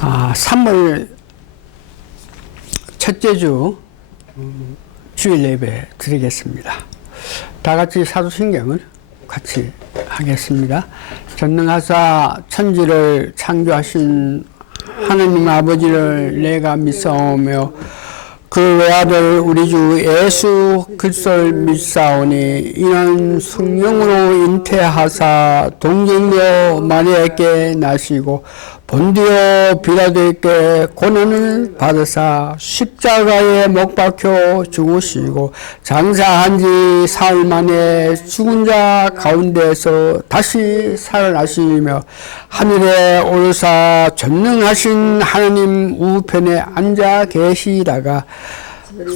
3월 첫째 주 주일 예배 드리겠습니다. 다 같이 사도신경을 같이 하겠습니다. 전능하사 천지를 창조하신 하느님 아버지를 내가 믿사오며 그 외아들 우리 주 예수 그리스도를 믿사오니 이는 성령으로 잉태하사 동정녀 마리아에게 나시고 본디오 빌라도에게 고난을 받으사 십자가에 못 박혀 죽으시고 장사한 지 사흘 만에 죽은 자 가운데서 다시 살아나시며 하늘에 오르사 전능하신 하나님 우편에 앉아 계시다가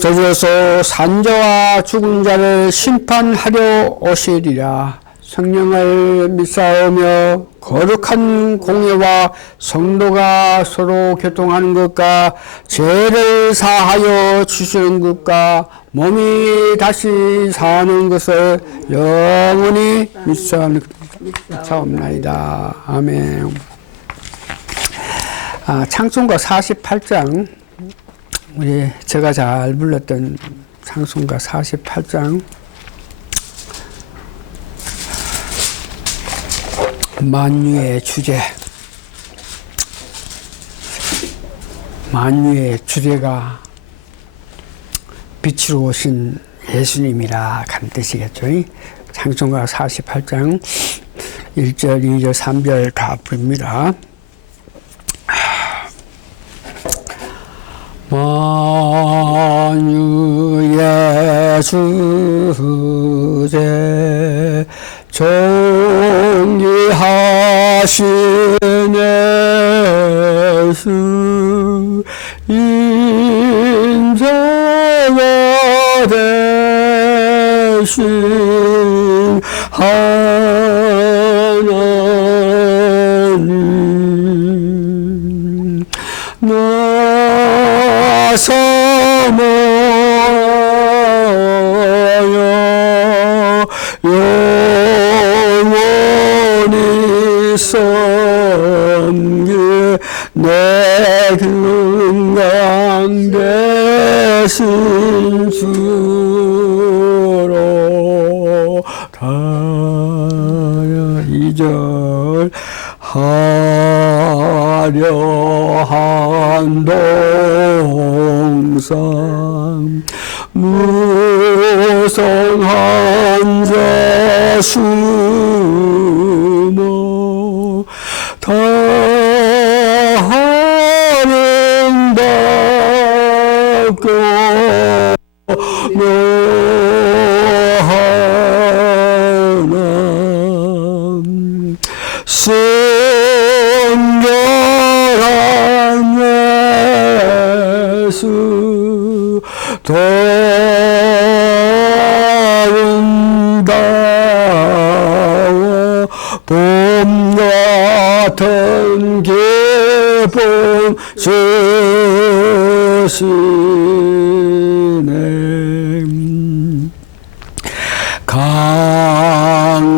저주에서 산자와 죽은 자를 심판하려 오시리라. 성령을 믿사오며 거룩한 공예와 성도가 서로 교통하는 것과 죄를 사하여 주시는 것과 몸이 다시 사는 것을 영원히 믿사옵나이다. 아멘. 찬송가 48장, 제가 잘 불렀던 찬송가 48장 만유의 주제. 만유의 주제가 빛으로 오신 예수님이라 하는 뜻이겠죠. 찬송가 48장 1절, 2절, 3절 다 부릅니다. 만유의 주제 존귀하신 예수 인자가 되신 하나님 나서 모여 영원히 섬기 내 건강 되신 주로 다여 2절 화려한 동상 무성한 자 수모 다 아름답고 묘하나 순결한 예수 아름다워 봄 같은 기쁨 주시네. 강명한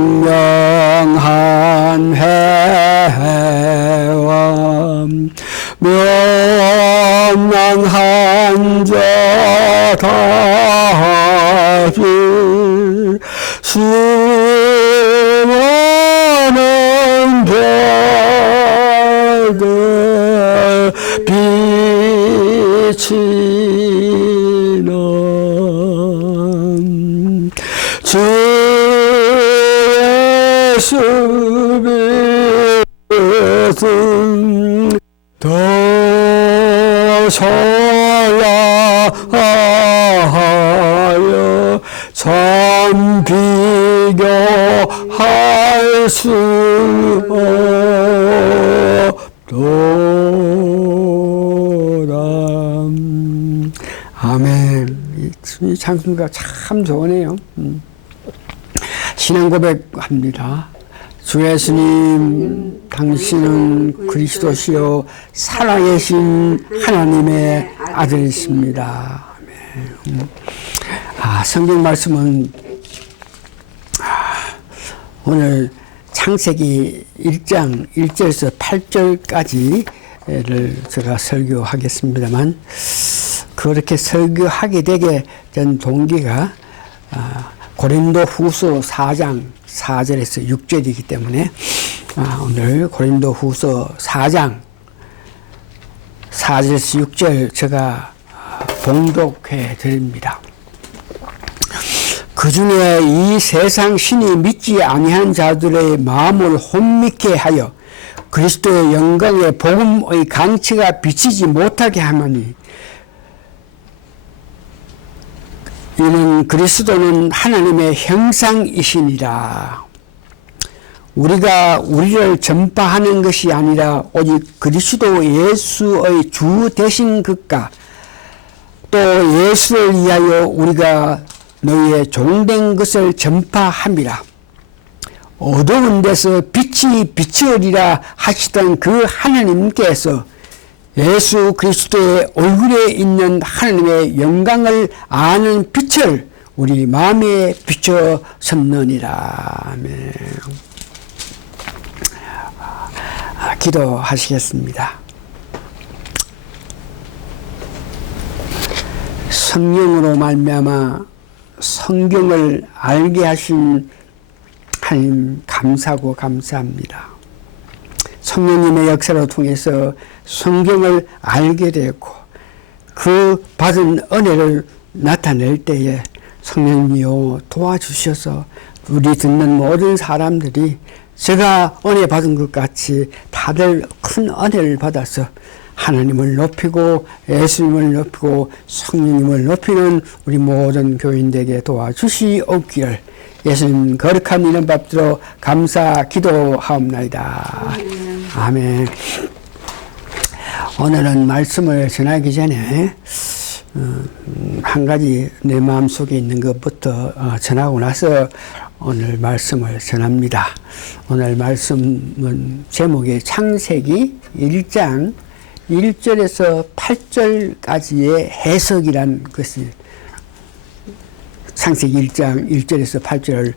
해와 면만한 자 다지 수많은 별들 빛이 난 주 예수 믿음 더 선하여 참 비교할 수 없도다. 아멘. 이 찬송가 참 좋으네요. 신앙 고백합니다. 주 예수님, 당신은 그리스도시요 살아계신 하나님의 아들이십니다. 성경 말씀은 오늘 창세기 1장 1절에서 8절까지 제가 설교하겠습니다만, 그렇게 설교하게 되게 된 동기가 고린도 후서 4장 4절에서 6절이기 때문에 오늘 고린도 후서 4장 4절에서 6절 제가 봉독해 드립니다. 그 중에 이 세상 신이 믿지 아니한 자들의 마음을 혼미케 하여 그리스도의 영광의 복음의 강치가 비치지 못하게 하나니, 이는 그리스도는 하나님의 형상이시니라. 우리가 우리를 전파하는 것이 아니라 오직 그리스도 예수의 주 되신 것과 또 예수를 위하여 우리가 너희의 종된 것을 전파함이라. 어두운 데서 빛이 비추리라 하시던 그 하나님께서 예수 그리스도의 얼굴에 있는 하나님의 영광을 아는 빛을 우리 마음에 비춰섰느니라. 아멘. 기도하시겠습니다. 성령으로 말미암아 성경을 알게 하신 하나님 감사하고 감사합니다. 성령님의 역사를 통해서 성경을 알게 되었고 그 받은 은혜를 나타낼 때에 성령님이여 도와주셔서 우리 듣는 모든 사람들이 제가 은혜 받은 것 같이 다들 큰 은혜를 받아서 하나님을 높이고 예수님을 높이고 성령님을 높이는 우리 모든 교인들에게 도와주시옵기를 예수님 거룩한 이름 받들어 감사 기도하옵나이다. 아멘. 오늘은 말씀을 전하기 전에 한 가지 내 마음속에 있는 것부터 전하고 나서 오늘 말씀을 전합니다. 오늘 말씀은 제목이 창세기 1장 1절에서 8절까지의 해석이란 것이, 창세기 1장 1절에서 8절을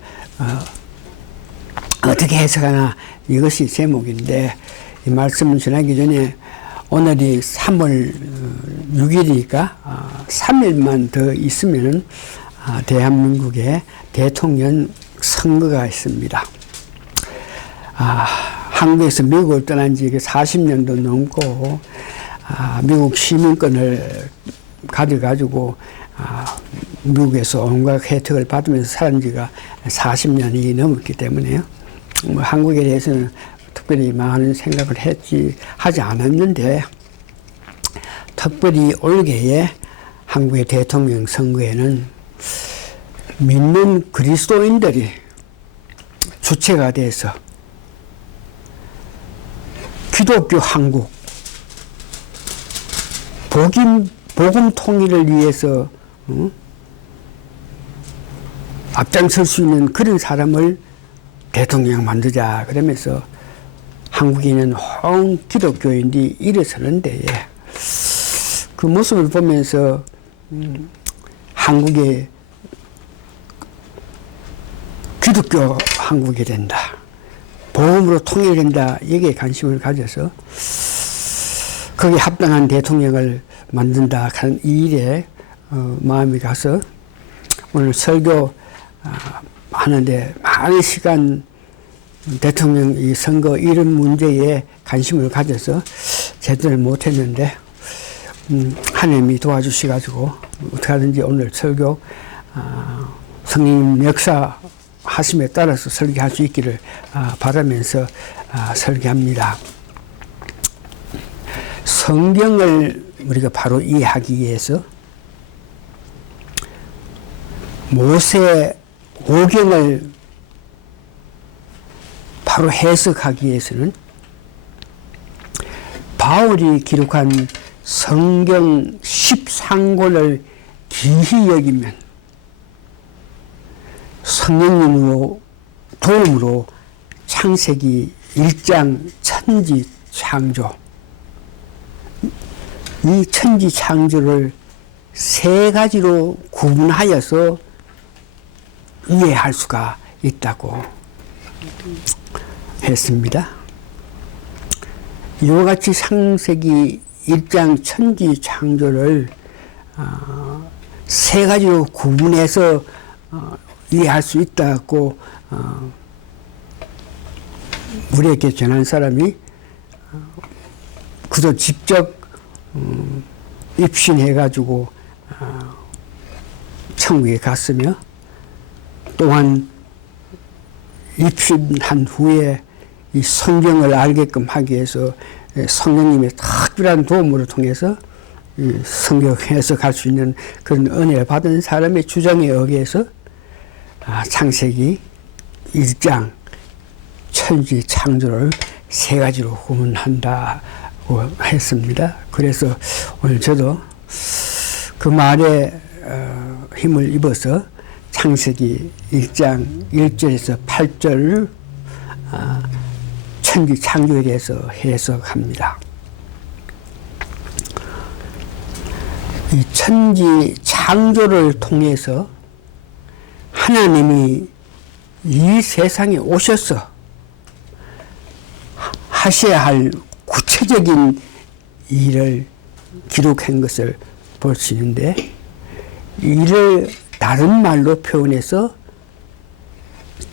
어떻게 해석하나, 이것이 제목인데, 이 말씀을 전하기 전에 오늘이 3월 6일이니까 3일만 더 있으면 대한민국에 대통령 선거가 있습니다. 한국에서 미국을 떠난 지 40년도 넘고 미국 시민권을 가져가지고 미국에서 온갖 혜택을 받으면서 살은 지가 40년이 넘었기 때문에요. 뭐 한국에 대해서는 특별히 많은 생각을 하지 않았는데, 특별히 올해에 한국의 대통령 선거에는 믿는 그리스도인들이 주체가 돼서 기독교 한국 복음 통일을 위해서 앞장설 수 있는 그런 사람을 대통령 만들자 그러면서 한국에 있는 온 기독교인들이 일어서는 데에 그 모습을 보면서 한국의 기독교 한국이 된다, 복음으로 통일된다, 여기에 관심을 가져서 거기에 합당한 대통령을 만든다 하는 이 일에 마음이 가서 오늘 설교 하는데 많은 시간 대통령 이 선거 이런 문제에 관심을 가져서 제대로 못했는데 하나님이 도와주셔가지고 어떻게 하든지 오늘 설교 성령 역사 하심에 따라서 설교할 수 있기를 바라면서 설교합니다. 성경을 우리가 바로 이해하기 위해서 모세 오경을 바로 해석하기 위해서는 바울이 기록한 성경 13권을 기히 여기면 성령님으로 도움으로 창세기 1장 천지 창조, 이 천지 창조를 세 가지로 구분하여서 이해할 수가 있다고 했습니다. 이와 같이 창세기 1장 천지 창조를 세 가지로 구분해서 이해할 수 있다고 우리에게 전한 사람이 그도 직접 입신해가지고 천국에 갔으며, 또한 입신한 후에 이 성경을 알게끔 하기 위해서 성령님의 특별한 도움으로 통해서 성경 해석할 수 있는 그런 은혜를 받은 사람의 주장에 의해서 창세기 1장 천지 창조를 세 가지로 구분한다고 했습니다. 그래서 오늘 저도 그 말에 힘을 입어서 창세기 1장 1절에서 8절을 천지 창조에 대해서 해석합니다. 이 천지 창조를 통해서 하나님이 이 세상에 오셔서 하셔야 할 구체적인 일을 기록한 것을 볼 수 있는데, 이를 다른 말로 표현해서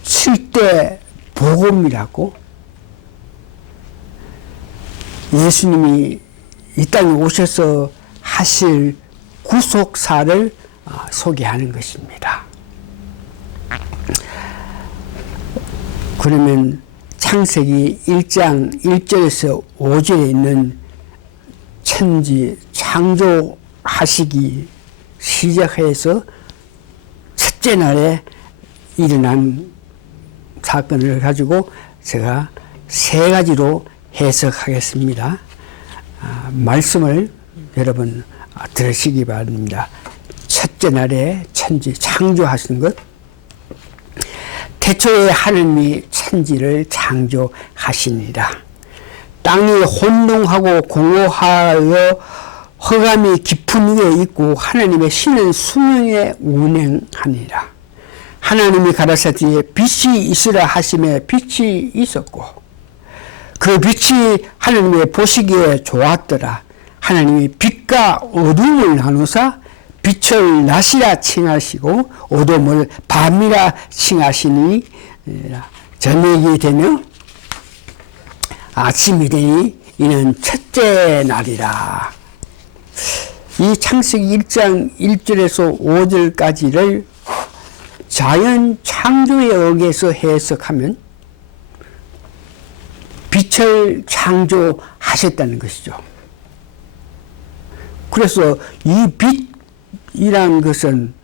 7대 복음이라고, 예수님이 이 땅에 오셔서 하실 구속사를 소개하는 것입니다. 그러면 창세기 1장 1절에서 5절에 있는 천지 창조하시기 시작해서 첫째 날에 일어난 사건을 가지고 제가 세 가지로 해석하겠습니다. 말씀을 여러분 들으시기 바랍니다. 첫째 날에 천지 창조하신 것. 태초에 하나님이 천지를 창조하시니라. 땅이 혼동하고 공허하여 흑암이 깊은 위에 있고 하나님의 신은 수명에 운행하니라. 하나님이 가라사대 빛이 있으라 하심에 빛이 있었고 그 빛이 하나님의 보시기에 좋았더라. 하나님이 빛과 어둠을 나누사 빛을 낮이라 칭하시고 어둠을 밤이라 칭하시니 저녁이 되며 아침이 되니 이는 첫째 날이라. 이 창세기 1장 1절에서 5절까지를 자연 창조에 의해서 해석하면 빛을 창조하셨다는 것이죠. 그래서 이 빛이란 것은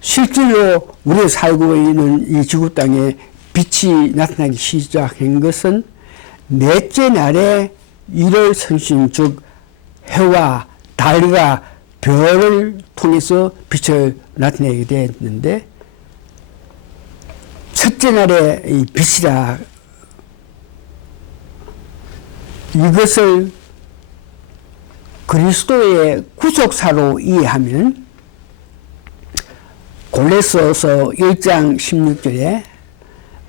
실제로 우리가 살고 있는 이 지구 땅에 빛이 나타나기 시작한 것은 넷째 날에 일월 성신, 즉 해와 달과 별을 통해서 빛을 나타내게 되었는데, 첫째 날에 이 빛이라, 이것을 그리스도의 구속사로 이해하면 골로새서 1장 16절에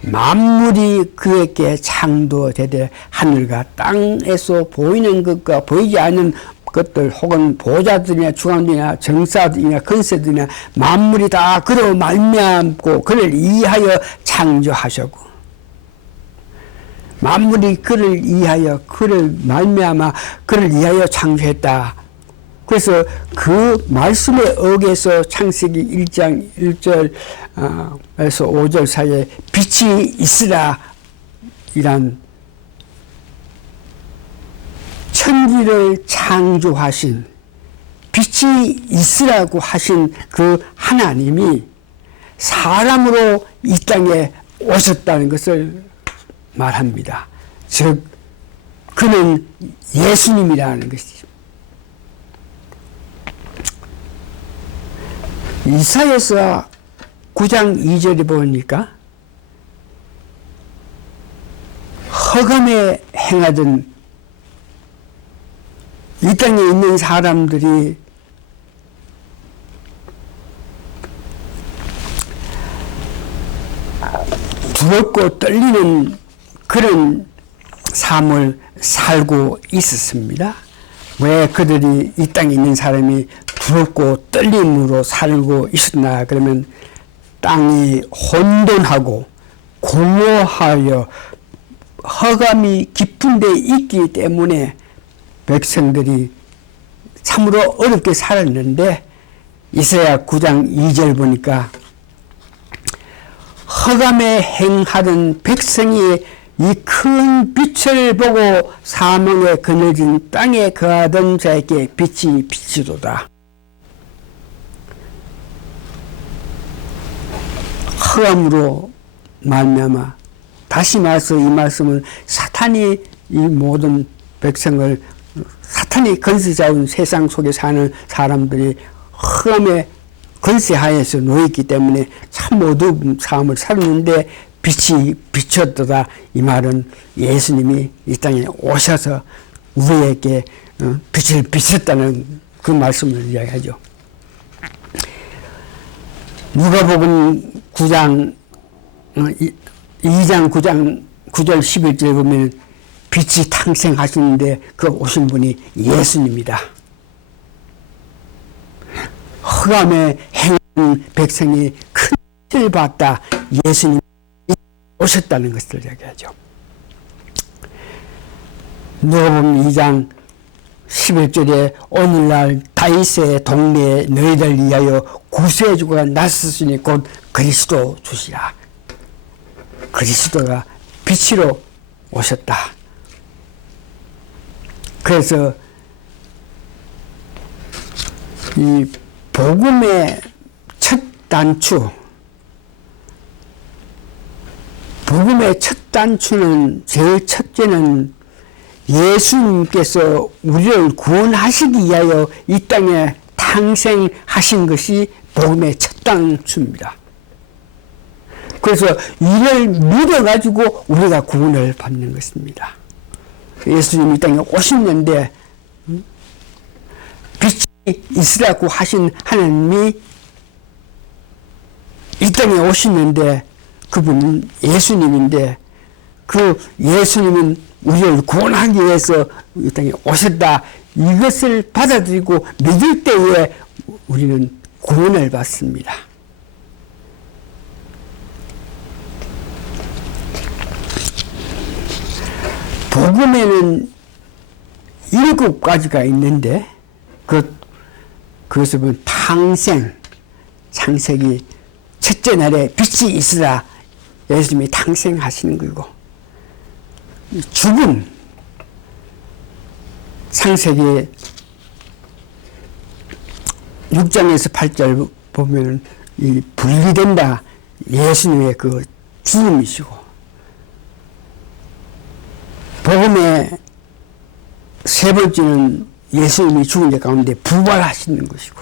만물이 그에게 창조되되 하늘과 땅에서 보이는 것과 보이지 않는 것들 혹은 보좌들이나 주관들이나 정사들이나 권세들이나 만물이 다 그로 말미암고 그를 이해하여 창조하셨고, 만물이 그를 이해하여 그를 말미암아 그를 이해하여 창조했다. 그래서 그 말씀에 의해서 창세기 1장 1절에서 5절 사이에 빛이 있으라 이란 천지를 창조하신, 빛이 있으라고 하신 그 하나님이 사람으로 이 땅에 오셨다는 것을 말합니다. 즉 그는 예수님이라는 것이죠. 이사야서 9장 2절에 보니까 흑암에 행하던 이 땅에 있는 사람들이 두렵고 떨리는 그런 삶을 살고 있었습니다. 왜 그들이 이 땅에 있는 사람이 두렵고 떨림으로 살고 있었나 그러면 땅이 혼돈하고 공허하여 허감이 깊은 데 있기 때문에 백성들이 참으로 어렵게 살았는데 이사야 9장 2절 보니까 허감에 행하던 백성이 이 큰 빛을 보고 사망에 그늘진 땅에 거하던 자에게 빛이 비치도다. 허감으로 말미암아 다시 말해서 이 말씀은 사탄이 이 모든 백성을 사탄이 건세 잡은 세상 속에 사는 사람들이 허감에 건세하에서 놓였기 때문에 참 어두운 삶을 살았는데 빛이 비쳤도다. 이 말은 예수님이 이 땅에 오셔서 우리에게 빛을 비쳤다는 그 말씀을 이야기하죠. 누가복음 9장 2장 9장 9절 11절 보면 빛이 탄생하시는데 그 오신 분이 예수님이다. 흑암에 행한 백성이 큰 빛을 봤다. 예수님이 오셨다는 것을 이야기하죠. 누가복음 2장 11절에 오늘날 다윗의 동네에 너희를 위하여 구세주가 나섰으니 곧 그리스도 주시라. 그리스도가 빛으로 오셨다. 그래서 이 복음의 첫 단추, 복음의 첫 단추는 제일 첫째는 예수님께서 우리를 구원하시기 위하여 이 땅에 탄생하신 것이 복음의 첫 단추입니다. 그래서 이를 믿어가지고 우리가 구원을 받는 것입니다. 예수님이 이 땅에 오셨는데 빛이 있으라고 하신 하나님이 이 땅에 오시는데 그분은 예수님인데 그 예수님은 우리를 구원하기 위해서 이 땅에 오셨다. 이것을 받아들이고 믿을 때에 우리는 구원을 받습니다. 복음에는 7가지가 있는데 그것을 보면 탄생, 창세기 첫째 날에 빛이 있으라 예수님이 탄생하시는 거고, 죽음, 창세기 6장에서 8절 보면 이 분리된다 예수님의 그 죽음이시고, 복음의 세 번째는 예수님이 죽은 자 가운데 부활하시는 것이고,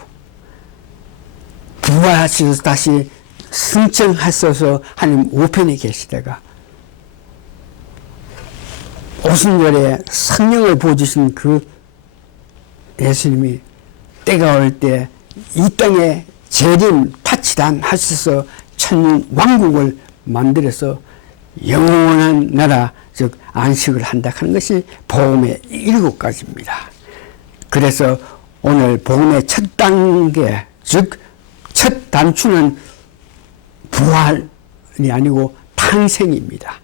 부활하셔서 다시 승천하셔서 하나님 우편에 계시다가 오순절에 성령을 부어주신 그 예수님이 때가 올 때 이 땅에 재림 타치단 하셔서 천년 왕국을 만들어서 영원한 나라 즉 안식을 한다 하는 것이 복음의 7가지입니다. 그래서 오늘 복음의 첫 단계 즉 첫 단추는 부활이 아니고 탄생입니다.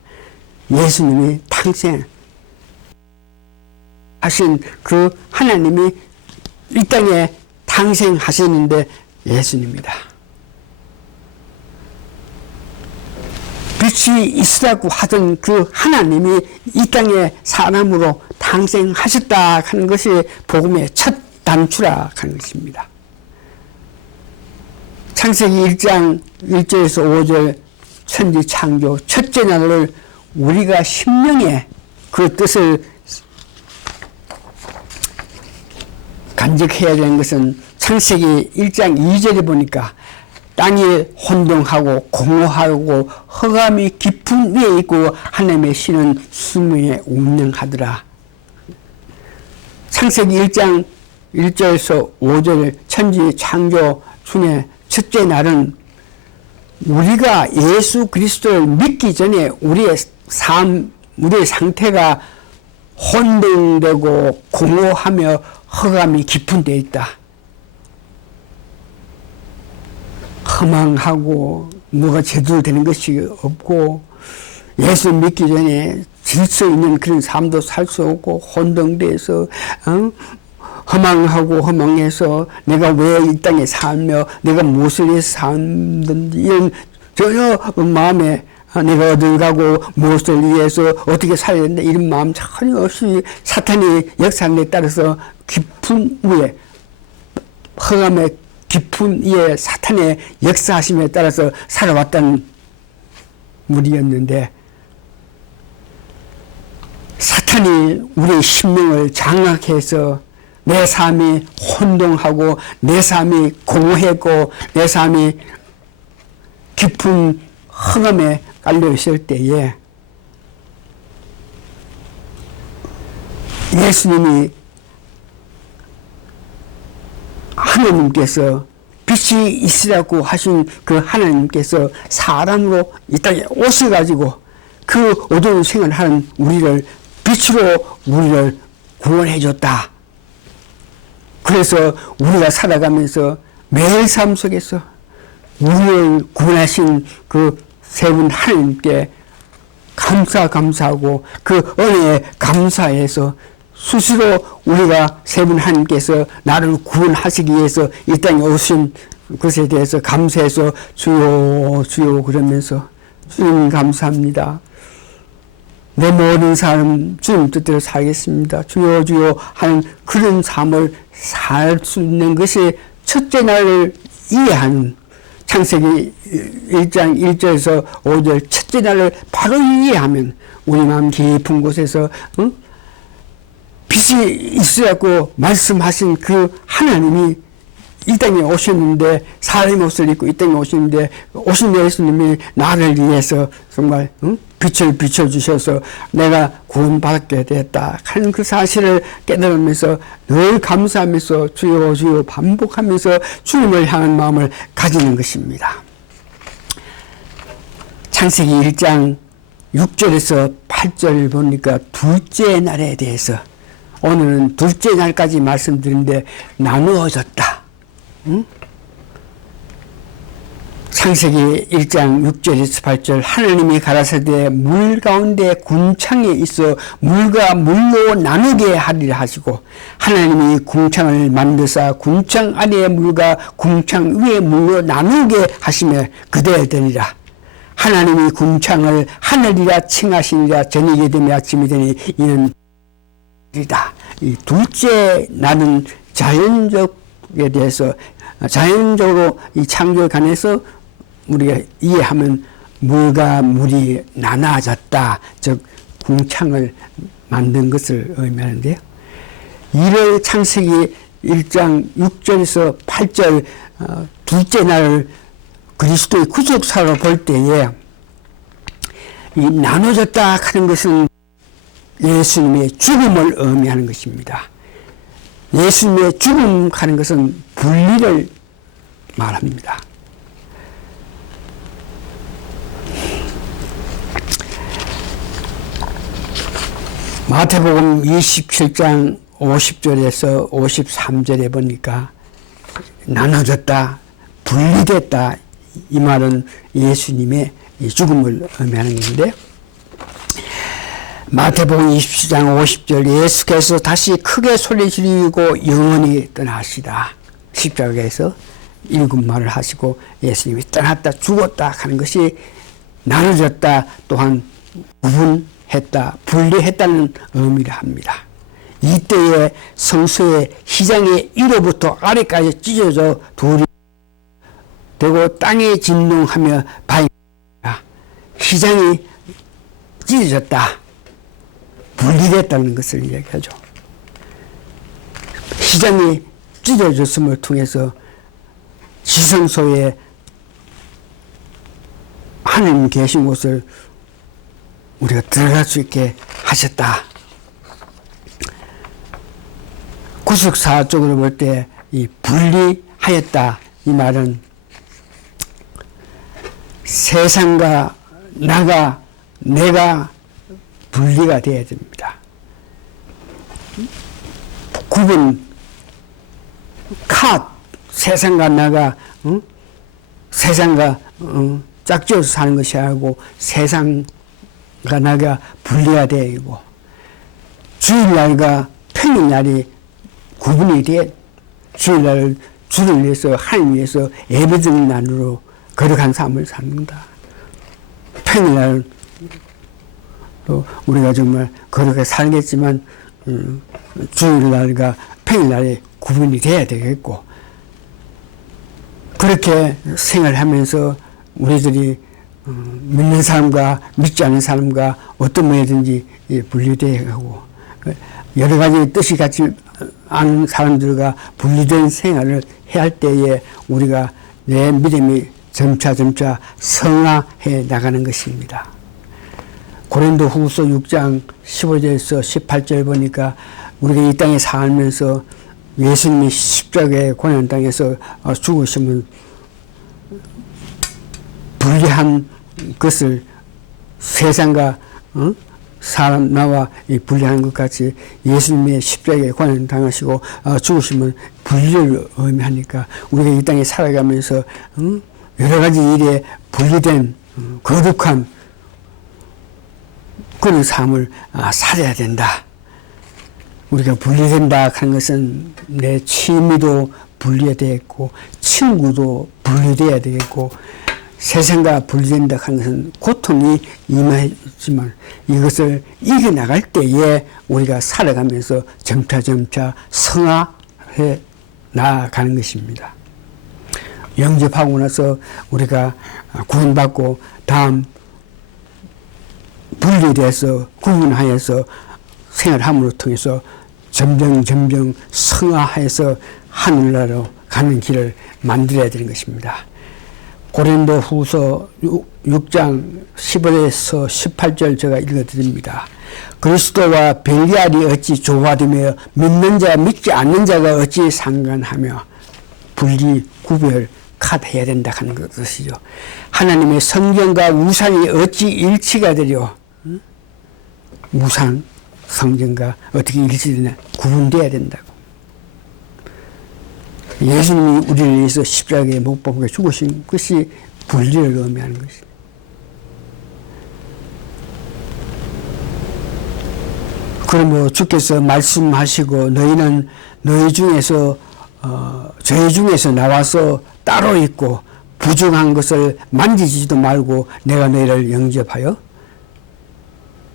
예수님이 탄생하신 그 하나님이 이 땅에 탄생하셨는데 예수님이다. 빛이 있으라고 하던 그 하나님이 이 땅에 사람으로 탄생하셨다 하는 것이 복음의 첫 단추라 하는 것입니다. 창세기 1장 1절에서 5절 천지 창조 첫째 날을 우리가 심령에 그 뜻을 간직해야 되는 것은 창세기 1장 2절에 보니까 땅이 혼동하고 공허하고 흑암이 깊은 위에 있고 하나님의 신은 수면에 운행하더라. 창세기 1장 1절에서 5절 천지 창조 중에 첫째 날은 우리가 예수 그리스도를 믿기 전에 우리의 삶, 우리의 상태가 혼동되고 공허하며 허감이 깊은 데 있다. 허망하고 뭐가 제대로 되는 것이 없고 예수 믿기 전에 질서 있는 그런 삶도 살 수 없고 혼동돼서 허망하고 허망해서 내가 왜 이 땅에 살며 내가 무엇을 위해서 살는지 이런 전혀 마음에 내가 어딜 가고 무엇을 위해서 어떻게 살아야 된다 이런 마음 전혀 없이 사탄이 역사하는 데 따라서 깊은 위에 허감의 깊은 위에 사탄의 역사하심에 따라서 살아왔다는 무리였는데 사탄이 우리의 심령을 장악해서 내 삶이 혼동하고 내 삶이 공허했고 내 삶이 깊은 허감에 깔려 있을 때에 예수님이 하나님께서 빛이 있으라고 하신 그 하나님께서 사람으로 이 땅에 오셔가지고 그 어두운 생활을 하는 우리를 빛으로 우리를 구원해 줬다. 그래서 우리가 살아가면서 매일 삶 속에서 우리를 구원하신 그 세 분 하나님께 감사하고 그 은혜에 감사해서 수시로 우리가 세 분 하나님께서 나를 구원하시기 위해서 이 땅에 오신 것에 대해서 감사해서 주여 주여 그러면서 주님 감사합니다. 내 모든 삶 주님 뜻대로 살겠습니다. 주여 주여 하는 그런 삶을 살 수 있는 것이 첫째 날을 이해하는 창세기 1장 1절에서 5절 첫째 날을 바로 이해하면 우리 마음 깊은 곳에서 빛이 있으라고 말씀하신 그 하나님이 이 땅에 오셨는데 사람의 옷을 입고 이 땅에 오셨는데 오신 예수님이 나를 위해서 정말 빛을 비춰주셔서 내가 구원받게 됐다 하는 그 사실을 깨달으면서 늘 감사하면서 주여 주여 반복하면서 주님을 향한 마음을 가지는 것입니다. 창세기 1장 6절에서 8절 보니까 둘째 날에 대해서 오늘은 둘째 날까지 말씀드리는데 나누어졌다. 창세기 1장 6절에서 8절 하나님이 가라사대 물 가운데 궁창에 있어 물과 물로 나누게 하리라 하시고 하나님이 궁창을 만드사 궁창 아래의 물과 궁창 위의 물로 나누게 하시며 그대로 되니라. 하나님이 궁창을 하늘이라 칭하시니라. 저녁이 되며 아침이 되니 이는 이다. 이 둘째 날은 자연적에 대해서 자연적으로 이 창조에 관해서 우리가 이해하면 물과 물이 나눠졌다. 즉 궁창을 만든 것을 의미하는데요. 이를 창세기 1장 6절에서 8절 둘째 날 그리스도의 구속사로 볼 때에 이 나눠졌다 하는 것은 예수님의 죽음을 의미하는 것입니다. 예수님의 죽음 하는 것은 분리를 말합니다. 마태복음 27장 50절에서 53절에 보니까 나눠졌다, 분리됐다 이 말은 예수님의 죽음을 의미하는 것인데 마태복음 27장 50절 예수께서 다시 크게 소리 지르고 영원히 떠나시다. 십자가에서 일곱 말을 하시고 예수님이 떠났다 죽었다 하는 것이 나눠졌다 또한 구분했다 분리했다는 의미를 합니다. 이때에 성소의 휘장의 위로부터 아래까지 찢어져 둘이 되고 땅에 진동하며 바위가 휘장이 찢어졌다. 분리됐다는 것을 이야기하죠. 휘장이 찢어졌음을 통해서 지성소에 하나님 계신 곳을 우리가 들어갈 수 있게 하셨다. 구속사적으로 볼 때 이 분리하였다 이 말은 세상과 나가 내가 분리가 되어야 됩니다. 구분, 세상과 나가, 세상과 짝지어서 사는 것이 아니고 세상과 나가 분리가 되고 주일날과 평일날이 구분이 돼 주일날 주를 위해서 하나님 위해서 예배드리는 날로 거룩한 삶을 삽니다. 평일날 또 우리가 정말 거룩하게 살겠지만 주일날과 평일날이 구분이 돼야 되겠고 그렇게 생활하면서 우리들이 믿는 사람과 믿지 않는 사람과 어떤 면이든지 분리되어 가고 여러 가지 뜻이 같이 않은 사람들과 분리된 생활을 해야 할 때에 우리가 내 믿음이 점차 성화해 나가는 것입니다. 고린도 후서 6장 15절에서 18절 보니까 우리가 이 땅에 살면서 예수님이 십자가의 고난 땅에서 죽으시면 분리한 것을 세상과 사람 나와 분리하는 것 같이 예수님의 십자가에 고난 당하시고 죽으시면 분리를 의미하니까 우리가 이 땅에 살아가면서 여러 가지 일에 분리된 거룩한 그런 삶을 살아야 된다. 우리가 분리된다 하는 것은 내 취미도 분리해야 되겠고 친구도 분리돼야 되겠고 세상과 분리된다 하는 것은 고통이 임하지만 이것을 이겨나갈 때에 우리가 살아가면서 점차 성화해 나아가는 것입니다. 영접하고 나서 우리가 구원받고 다음 분리돼서 구분하여서 생활함으로 통해서 점점 성화해서 하늘나라로 가는 길을 만들어야 되는 것입니다. 고린도 후서 6장 15에서 18절 제가 읽어드립니다. 그리스도와 벨리알이 어찌 조화되며 믿는 자 믿지 않는 자가 어찌 상관하며 구별 해야 된다 하는 것이죠. 하나님의 성경과 우상이 어찌 일치가 되려 우상 성경과 어떻게 일치되냐 구분돼야 된다고. 예수님이 우리를 위해서 십자가에 못 박혀 죽으신 것이 분리를 의미하는 것입니다. 그러므로 주께서 말씀하시고 너희는 너희 중에서 저희 중에서 나와서 따로 있고 부정한 것을 만지지도 말고 내가 너희를 영접하여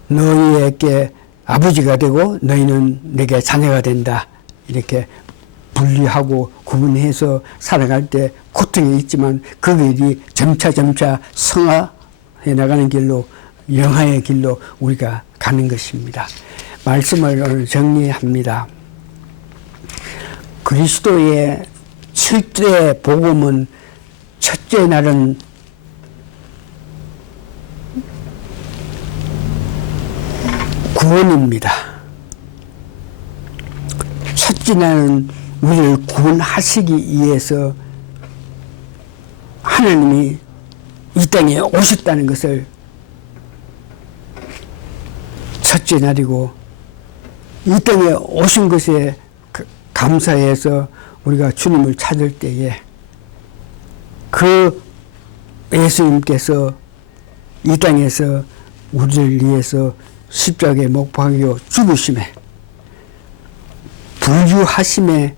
너희에게 아버지가 되고 너희는 내게 자녀가 된다. 이렇게 분리하고 구분해서 살아갈 때 고통이 있지만 그 길이 점차 성화해 나가는 길로 영화의 길로 우리가 가는 것입니다. 말씀을 오늘 정리합니다. 그리스도의 7대 복음은 첫째 날은 구원입니다. 첫째 날은 우리를 구원하시기 위해서 하나님이 이 땅에 오셨다는 것을 첫째 날이고 이 땅에 오신 것에 감사해서 우리가 주님을 찾을 때에 그 예수님께서 이 땅에서 우리를 위해서 십자가에 못 박혀 죽으심에 불주하심에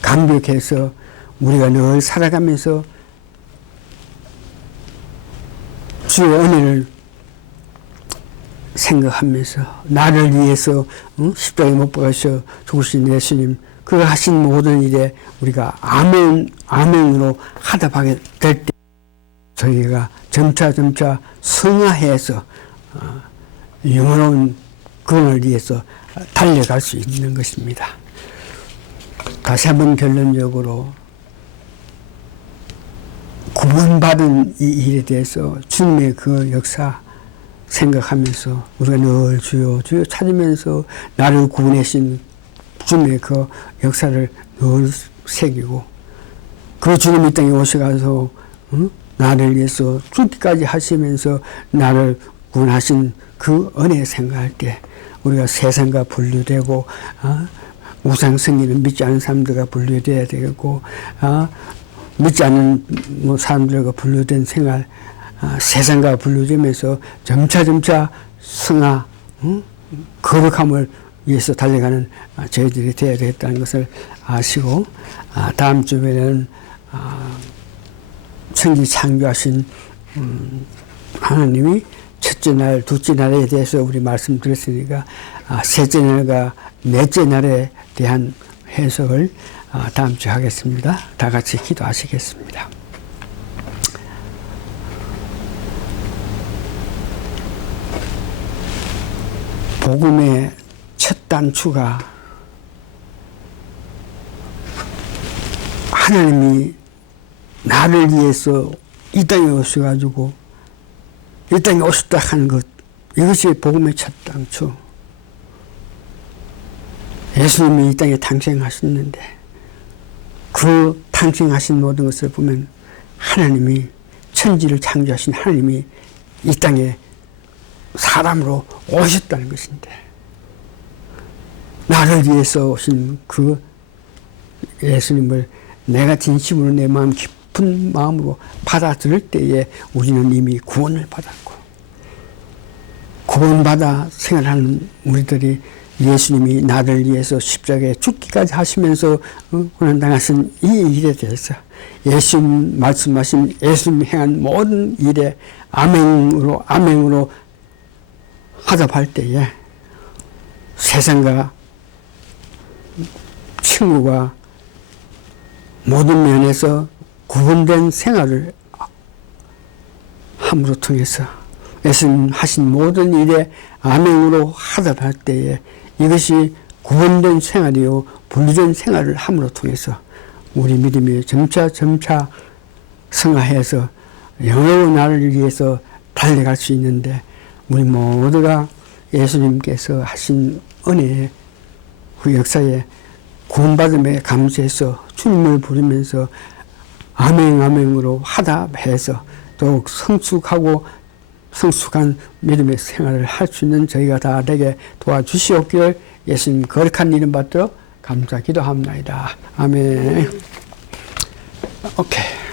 감격해서 우리가 늘 살아가면서 주의 은혜를 생각하면서 나를 위해서 십자가에 못 박으셔 죽으신 예수님 그 하신 모든 일에 우리가 아멘으로 하답하게 될 때 저희가 점차 성화해서 영원한 구원을 위해서 달려갈 수 있는 것입니다. 다시 한번 결론적으로 구원받은 이 일에 대해서 주님의 그 역사 생각하면서 우리가 늘 주여 찾으면서 나를 구원하신 주님의 그 역사를 늘 새기고 그 주님이 땅에 오셔가서 나를 위해서 죽기까지 하시면서 나를 구원하신 그 은혜 생각할 때 우리가 세상과 분류되고 우상 승리는 믿지 않는 사람들과 분류돼야 되고 믿지 않는 사람들과 분류된 생활, 세상과 분류되면서 점차 승화, 거룩함을 위해서 달려가는 저희들이 되어야 되겠다는 것을 아시고 다음 주에는 천지 창조하신 하나님이 첫째 날, 둘째 날에 대해서 우리 말씀드렸으니까 셋째 날과 넷째 날에 대한 해석을 다음 주에 하겠습니다. 다 같이 기도하시겠습니다. 복음의 첫 단추가 하나님이 나를 위해서 이 땅에 오셔가지고 이 땅에 오셨다 하는 것, 이것이 복음의 첫 단추. 예수님이 이 땅에 탄생하셨는데 그 탄생하신 모든 것을 보면 하나님이 천지를 창조하신 하나님이 이 땅에 사람으로 오셨다는 것인데 나를 위해서 오신 그 예수님을 내가 진심으로 내 마음 깊은 마음으로 받아들일 때에 우리는 이미 구원을 받았고 구원받아 생활하는 우리들이 예수님이 나를 위해서 십자가에 죽기까지 하시면서 고난당하신 이 일에 대해서 예수님 말씀하신 예수님 행한 모든 일에 아멘으로 화답할 때에 세상과 친구가 모든 면에서 구분된 생활을 함으로 통해서 예수님 하신 모든 일에 아멘으로 화답할 때에 이것이 구분된 생활이요 분리된 생활을 함으로 통해서 우리 믿음이 점차 성화해서 영원히 나를 위해서 달려갈 수 있는데 우리 모두가 예수님께서 하신 은혜의 그 역사에 구원받음에 감사해서 주님을 부르면서 아멘으로 화답해서 더욱 성숙하고 성숙한 믿음의 생활을 할 수 있는 저희가 다 되게 도와주시옵기를 예수님 거룩한 이름 받들어 감사 기도합니다. 아멘. 오케이.